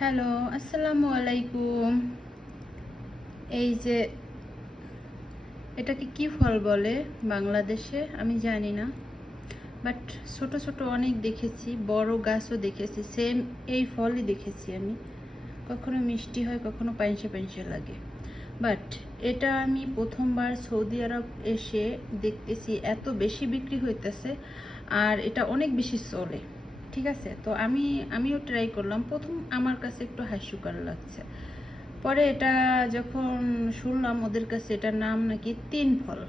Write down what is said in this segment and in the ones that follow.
Hello, আসসালামু আলাইকুম। এই যে এটাকে কি ফল বলে বাংলাদেশে আমি জানি না, বাট ছোট ছোট অনেক দেখেছি, বড় গাছও দেখেছি, সেম এই ফলই দেখেছি আমি। কখনো মিষ্টি হয়, কখনো পাইনসে পাইনসে লাগে। বাট এটা আমি প্রথমবার সৌদি আরব এসে দেখতেছি এত বেশি বিক্রি হইতেছে, আর এটা অনেক বেশি চলে। ঠিক আছে, তো আমিও ট্রাই করলাম। প্রথম আমার কাছে একটু হাস্যকর লাগছে, পরে এটা যখন শুনলাম ওদের কাছে এটার নাম নাকি তিন ফল।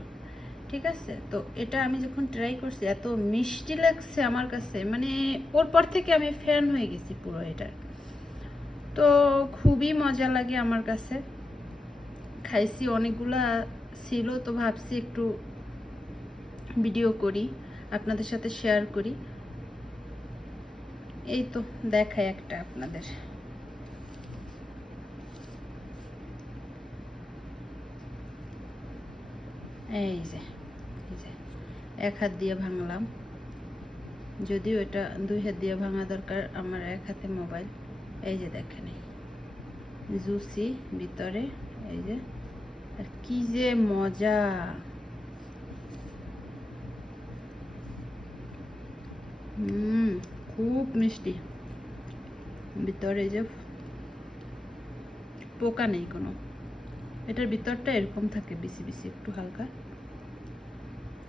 ঠিক আছে, তো এটা আমি যখন ট্রাই করছি এত মিষ্টি লাগছে আমার কাছে, মানে ওর পর থেকে আমি ফ্যান হয়ে গেছি পুরো এটার। তো খুবই মজা লাগে আমার কাছে। খাইছি, অনেকগুলা ছিল, তো ভাবছি একটু ভিডিও করি, আপনাদের সাথে শেয়ার করি। এই তো দেখাই একটা আপনাদের। এই যে এক হাত দিয়ে ভাঙলাম, যদিও এটা দুই হাত দিয়ে ভাঙা দরকার, আমার এক হাতে মোবাইল। এই যে দেখেন, জুসি ভিতরে, এই যে, আর কি যে মজা। খুব মিষ্টি, ভিতরে যে পোকা নেই কোনো, এটার ভিতরটা এরকম থাকে বিসি বিসি একটু হালকা,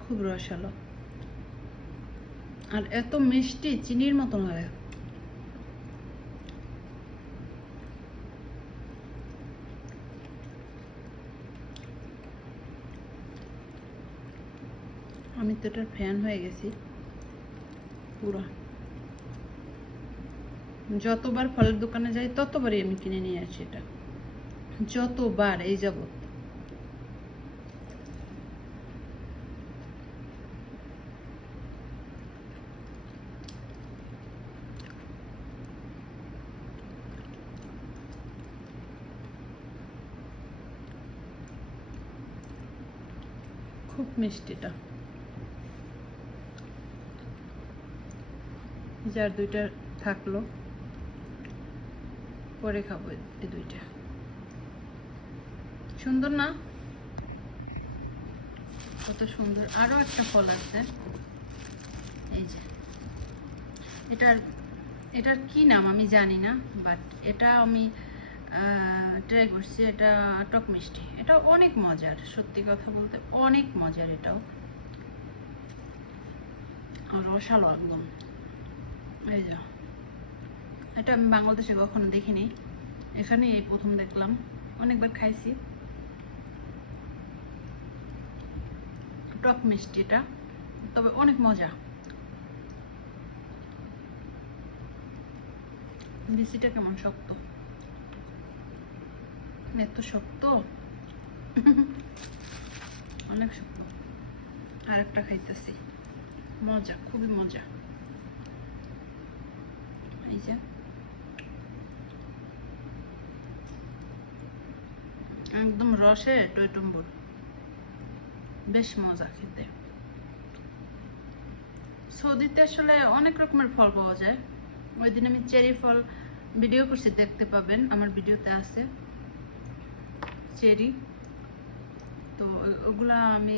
খুব রসালো, আর এত মিষ্টি চিনির মতন হয়। আমি তো এটার ফ্যান হয়ে গেছি পুরো। যতবার ফলের দোকানে যাই ততবারই আমি কিনে নিয়ে আসি এটা, যতবার এই যাবত। খুব মিষ্টিটা, যার দুইটা থাকলো, পরে খাবো এই দুইটা। সুন্দর না? কত সুন্দর। আরো একটা ফল আছে, এই যে, এটার এটার কি নাম আমি জানি না, বাট এটা আমি ট্রাই করছি। এটা টক মিষ্টি, এটা অনেক মজার, সত্যি কথা বলতে অনেক মজার। এটাও রসালো একদম। এই যে, এটা আমি বাংলাদেশে কখনো দেখিনি, এখানে এই প্রথম দেখলাম। অনেকবার খাইছি, টক মিষ্টি এটা, তবে অনেক মজা। বিচিটা কেমন শক্ত, এত শক্ত, অনেক শক্ত। আর একটা খাইতেছি, মজা, খুবই মজা। এই যে একদম রসে টইটুম্বুর, বেশ মজা খেতে। সৌদিতে আসলে অনেক রকমের ফল পাওয়া যায়। ওই দিন আমি চেরি ফল ভিডিও করছি, দেখতে পাবেন আমার ভিডিওতে আছে চেরি। তো ওগুলা আমি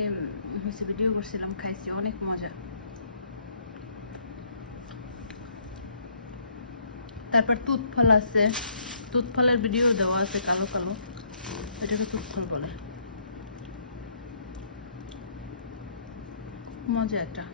হচ্ছে ভিডিও করছিলাম, খাইছি, অনেক মজা। তারপর তুত ফল আছে, তুত ফলের ভিডিও দেওয়া আছে, কালো কালো, এটাকে তুত ফল বলে। মজা একটা।